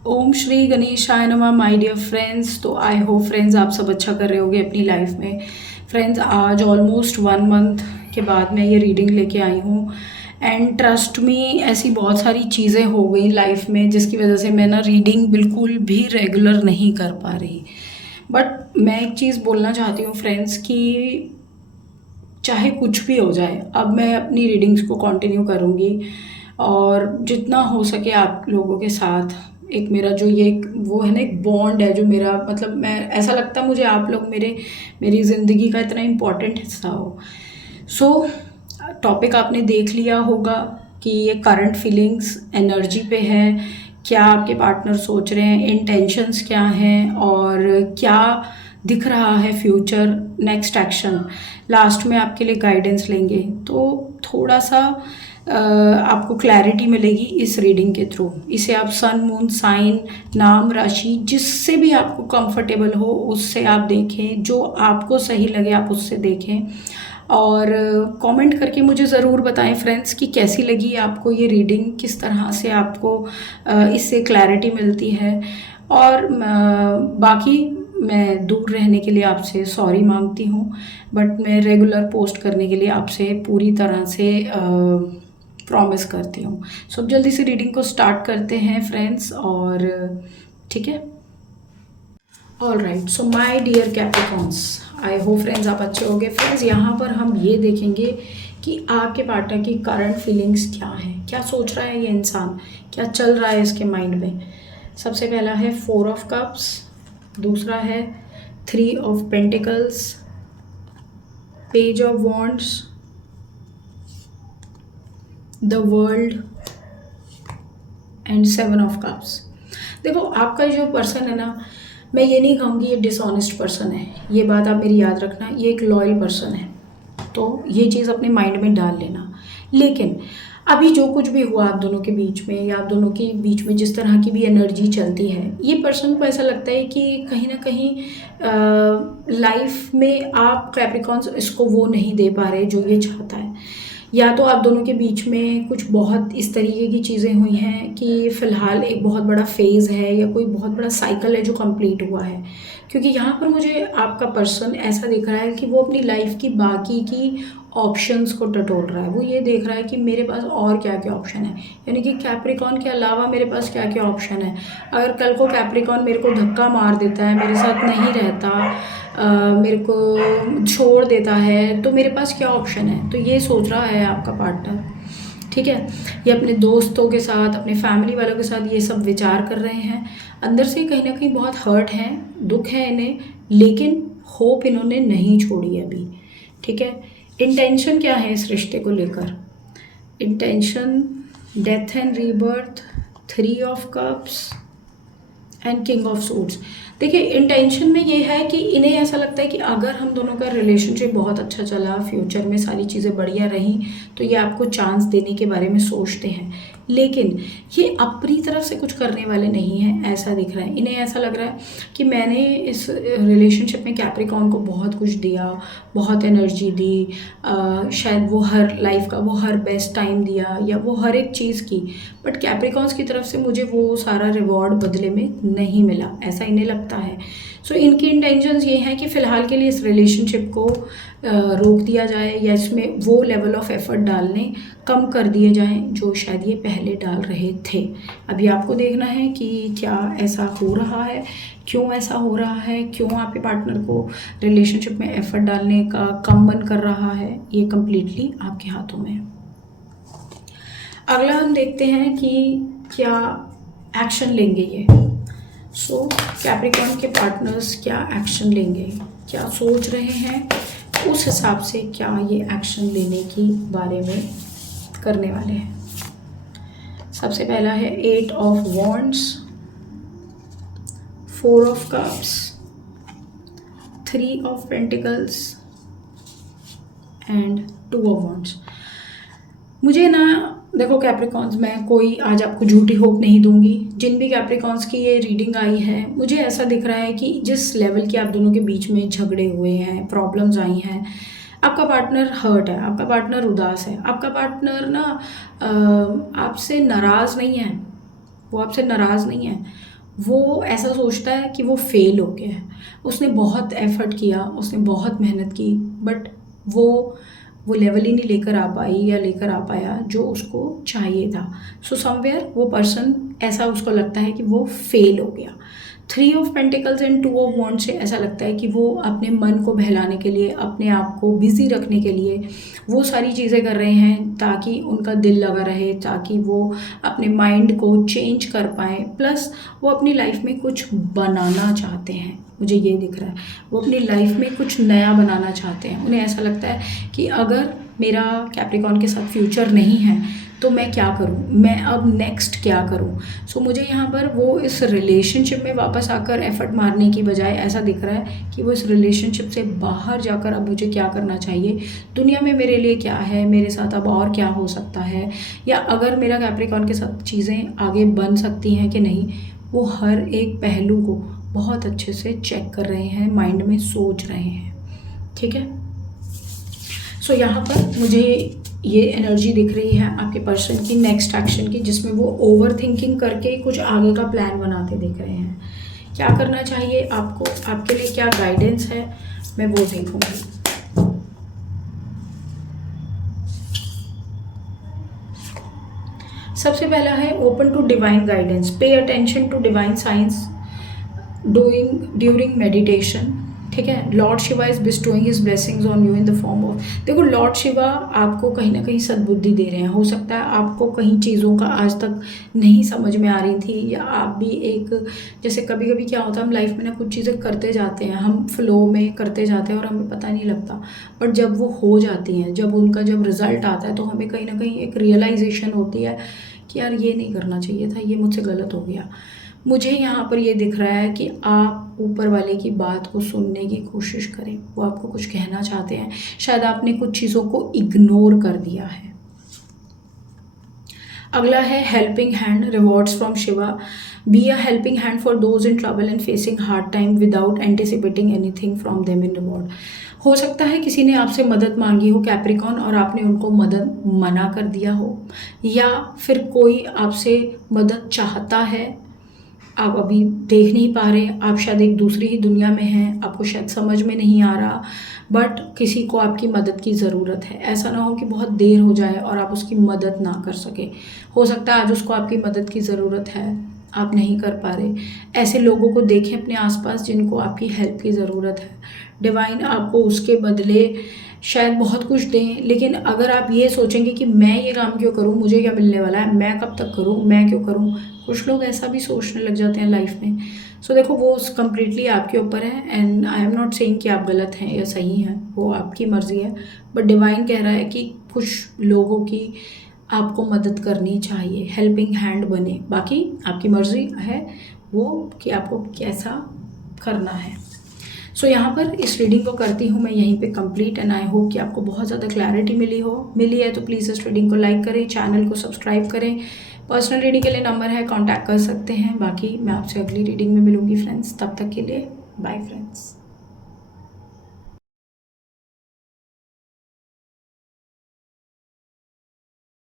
ओम श्री गणेशाय नमः my dear friends. तो आई होप फ्रेंड्स आप सब अच्छा कर रहे होगे अपनी लाइफ में। फ्रेंड्स आज ऑलमोस्ट 1 मंथ के बाद मैं ये रीडिंग लेके आई हूँ एंड ट्रस्ट मी ऐसी बहुत सारी चीज़ें हो गई लाइफ में जिसकी वजह से मैं ना रीडिंग बिल्कुल भी रेगुलर नहीं कर पा रही। बट मैं एक चीज़ बोलना चाहती हूँ फ्रेंड्स कि चाहे कुछ भी हो जाए अब मैं अपनी रीडिंग्स को कंटिन्यू करूँगी और जितना हो सके आप लोगों के साथ एक मेरा जो ये एक वो है ना एक बॉन्ड है जो मेरा मतलब मैं ऐसा लगता है मुझे आप लोग मेरी ज़िंदगी का इतना इम्पोर्टेंट हिस्सा हो। सो टॉपिक आपने देख लिया होगा कि ये करंट फीलिंग्स एनर्जी पे है, क्या आपके पार्टनर सोच रहे हैं, इंटेंशंस क्या हैं और क्या दिख रहा है फ्यूचर नेक्स्ट एक्शन। लास्ट में आपके लिए गाइडेंस लेंगे तो थोड़ा सा आपको क्लैरिटी मिलेगी इस रीडिंग के थ्रू। इसे आप सन मून साइन नाम राशि जिससे भी आपको कंफर्टेबल हो उससे आप देखें, जो आपको सही लगे आप उससे देखें और कमेंट करके मुझे ज़रूर बताएं फ्रेंड्स कि कैसी लगी आपको ये रीडिंग, किस तरह से आपको इससे क्लैरिटी मिलती है। और बाकी मैं दूर रहने के लिए आपसे सॉरी मांगती हूँ, बट मैं रेगुलर पोस्ट करने के लिए आपसे पूरी तरह से प्रॉमिस करती हूँ। सो अब जल्दी से रीडिंग को स्टार्ट करते हैं फ्रेंड्स। और ठीक है, all right. So my dear Capricorns, I hope friends आप अच्छे होंगे। फ्रेंड्स यहाँ पर हम ये देखेंगे कि आपके पार्टनर की करंट फीलिंग्स क्या हैं, क्या सोच रहा है ये इंसान, क्या चल रहा है इसके माइंड में। सबसे पहला है 4 ऑफ कप्स, दूसरा है 3 of pentacles, page of wands, the world and 7 of cups. देखो आपका जो पर्सन है ना, मैं ये नहीं कहूँगी ये डिसऑनेस्ट पर्सन है, ये बात आप मेरी याद रखना, ये एक लॉयल पर्सन है। तो ये चीज़ अपने माइंड में डाल लेना। लेकिन अभी जो कुछ भी हुआ आप दोनों के बीच में या आप दोनों के बीच में जिस तरह की भी एनर्जी चलती है, ये पर्सन को ऐसा लगता है कि कहीं ना कहीं लाइफ में आप कैप्रिकॉन्स इसको वो नहीं दे पा रहे जो ये चाहता है। या तो आप दोनों के बीच में कुछ बहुत इस तरीके की चीज़ें हुई हैं कि फ़िलहाल एक बहुत बड़ा फेज़ है या कोई बहुत बड़ा साइकिल है जो कंप्लीट हुआ है। क्योंकि यहाँ पर मुझे आपका पर्सन ऐसा दिख रहा है कि वो अपनी लाइफ की बाकी की ऑप्शंस को टटोल रहा है। वो ये देख रहा है कि मेरे पास और क्या क्या ऑप्शन है, यानी कि कैप्रिकॉन के अलावा मेरे पास क्या क्या ऑप्शन है। अगर कल को कैप्रिकॉन मेरे को धक्का मार देता है, मेरे साथ नहीं रहता, मेरे को छोड़ देता है, तो मेरे पास क्या ऑप्शन है। तो ये सोच रहा है आपका पार्टनर, ठीक है। ये अपने दोस्तों के साथ अपने फैमिली वालों के साथ ये सब विचार कर रहे हैं। अंदर से कहीं ना कहीं बहुत हर्ट हैं, दुख है इन्हें, लेकिन होप इन्होंने नहीं छोड़ी अभी, ठीक है। इंटेंशन क्या है इस रिश्ते को लेकर, intention death and rebirth, 3 of cups and king of suits. देखिए इंटेंशन में ये है कि इन्हें ऐसा लगता है कि अगर हम दोनों का रिलेशनशिप बहुत अच्छा चला, फ्यूचर में सारी चीज़ें बढ़िया रहीं, तो ये आपको चांस देने के बारे में सोचते हैं। लेकिन ये अपनी तरफ से कुछ करने वाले नहीं हैं, ऐसा दिख रहा है। इन्हें ऐसा लग रहा है कि मैंने इस रिलेशनशिप में कैप्रिकॉन को बहुत कुछ दिया, बहुत एनर्जी दी, शायद वो हर लाइफ का वो हर बेस्ट टाइम दिया या वो हर एक चीज़ की, बट कैप्रिकॉन्स की तरफ से मुझे वो सारा रिवॉर्ड बदले में नहीं मिला, ऐसा इन्हें लगता है। सो इनकी इंटेंशंस ये हैं कि फ़िलहाल के लिए इस रिलेशनशिप को रोक दिया जाए या इसमें वो लेवल ऑफ एफर्ट डालने कम कर दिए जाएं जो शायद ये पहले डाल रहे थे। अभी आपको देखना है कि क्या ऐसा हो रहा है, क्यों ऐसा हो रहा है, क्यों आपके पार्टनर को रिलेशनशिप में एफर्ट डालने का कम मन कर रहा है, ये कम्प्लीटली आपके हाथों में है। अगला हम देखते हैं कि क्या एक्शन लेंगे ये। सो कैप्रिकॉर्न के पार्टनर्स क्या एक्शन लेंगे, क्या सोच रहे हैं, उस हिसाब से क्या ये एक्शन लेने की बारे में करने वाले हैं। सबसे पहला है 8 of wands, 4 of cups, 3 of pentacles and 2 of wands. मुझे ना देखो कैप्रिकॉन्स, मैं कोई आज आपको झूठी होप नहीं दूंगी। जिन भी कैप्रिकॉन्स की ये रीडिंग आई है, मुझे ऐसा दिख रहा है कि जिस लेवल के आप दोनों के बीच में झगड़े हुए हैं, प्रॉब्लम्स आई हैं, आपका पार्टनर हर्ट है, आपका पार्टनर उदास है, आपका पार्टनर ना आपसे नाराज़ नहीं है, वो आपसे नाराज़ नहीं है, वो ऐसा सोचता है कि वो फेल हो गया है। उसने बहुत एफ़र्ट किया, उसने बहुत मेहनत की, बट वो लेवल ही नहीं लेकर आ पाई या लेकर आ पाया जो उसको चाहिए था। सो समवेयर वो पर्सन, ऐसा उसको लगता है कि वो फेल हो गया। 3 of pentacles and 2 of wands से ऐसा लगता है कि वो अपने मन को बहलाने के लिए, अपने आप को बिज़ी रखने के लिए वो सारी चीज़ें कर रहे हैं ताकि उनका दिल लगा रहे, ताकि वो अपने माइंड को चेंज कर पाएँ। प्लस वो अपनी लाइफ में कुछ बनाना चाहते हैं, मुझे ये दिख रहा है। वो अपनी लाइफ में कुछ नया बनाना चाहते हैं। उन्हें ऐसा लगता है कि अगर मेरा कैप्रिकॉर्न के साथ फ्यूचर नहीं है तो मैं क्या करूँ, मैं अब नेक्स्ट क्या करूँ। सो मुझे यहाँ पर वो इस रिलेशनशिप में वापस आकर एफर्ट मारने की बजाय ऐसा दिख रहा है कि वो इस रिलेशनशिप से बाहर जाकर अब मुझे क्या करना चाहिए, दुनिया में मेरे लिए क्या है, मेरे साथ अब और क्या हो सकता है, या अगर मेरा कैप्रिकॉर्न के साथ चीज़ें आगे बन सकती हैं कि नहीं, वो हर एक पहलू को बहुत अच्छे से चेक कर रहे हैं, माइंड में सोच रहे हैं। ठीक है, सो यहाँ पर मुझे ये एनर्जी दिख रही है आपके पर्सन की नेक्स्ट एक्शन की, जिसमें वो ओवर थिंकिंग करके कुछ आगे का प्लान बनाते दिख रहे हैं। क्या करना चाहिए आपको, आपके लिए क्या गाइडेंस है, मैं वो देखूंगी। सबसे पहला है open to divine guidance, pay attention to divine science during meditation. ठीक है, lord Shiva is bestowing his blessings on you in the form of, देखो लॉर्ड शिवा आपको कहीं ना कहीं सद्बुद्धि दे रहे हैं। हो सकता है आपको कहीं चीज़ों का आज तक नहीं समझ में आ रही थी, या आप भी एक, जैसे कभी कभी क्या होता है हम लाइफ में ना कुछ चीज़ें करते जाते हैं, हम फ्लो में करते जाते हैं और हमें पता नहीं लगता, बट जब वो हो जाती हैं, जब उनका जब रिजल्ट आता है तो हमें कहीं ना कहीं एक रियलाइजेशन होती है कि यार ये नहीं करना चाहिए था, ये मुझसे गलत हो गया। मुझे यहाँ पर ये दिख रहा है कि आप ऊपर वाले की बात को सुनने की कोशिश करें, वो आपको कुछ कहना चाहते हैं, शायद आपने कुछ चीज़ों को इग्नोर कर दिया है। अगला है helping hand, rewards from Shiva, be a helping hand for those in trouble and facing hard time without anticipating anything from them in reward. हो सकता है किसी ने आपसे मदद मांगी हो कैप्रिकॉर्न और आपने उनको मदद मना कर दिया हो, या फिर कोई आपसे मदद चाहता है, आप अभी देख नहीं पा रहे, आप शायद एक दूसरी ही दुनिया में हैं, आपको शायद समझ में नहीं आ रहा, बट किसी को आपकी मदद की ज़रूरत है। ऐसा ना हो कि बहुत देर हो जाए और आप उसकी मदद ना कर सके। हो सकता है आज उसको आपकी मदद की ज़रूरत है, आप नहीं कर पा रहे। ऐसे लोगों को देखें अपने आसपास जिनको आपकी हेल्प की ज़रूरत है। डिवाइन आपको उसके बदले शायद बहुत कुछ दें, लेकिन अगर आप ये सोचेंगे कि मैं ये काम क्यों करूँ, मुझे क्या मिलने वाला है, मैं कब तक करूँ, मैं क्यों करूँ, कुछ लोग ऐसा भी सोचने लग जाते हैं लाइफ में। सो देखो वो कम्प्लीटली आपके ऊपर है, and I am not saying कि आप गलत हैं या सही हैं, वो आपकी मर्ज़ी है, बट डिवाइन कह रहा है कि कुछ लोगों की आपको मदद करनी चाहिए, हेल्पिंग हैंड बने। बाकी आपकी मर्ज़ी है वो कि आपको कैसा करना है। सो यहाँ पर इस रीडिंग को करती हूँ मैं यहीं पे कंप्लीट, एंड आई होप कि आपको बहुत ज़्यादा क्लैरिटी मिली है तो प्लीज़ इस रीडिंग को लाइक करें, चैनल को सब्सक्राइब करें। पर्सनल रीडिंग के लिए नंबर है, कांटेक्ट कर सकते हैं। बाकी मैं आपसे अगली रीडिंग में मिलूंगी फ्रेंड्स, तब तक के लिए बाय फ्रेंड्स।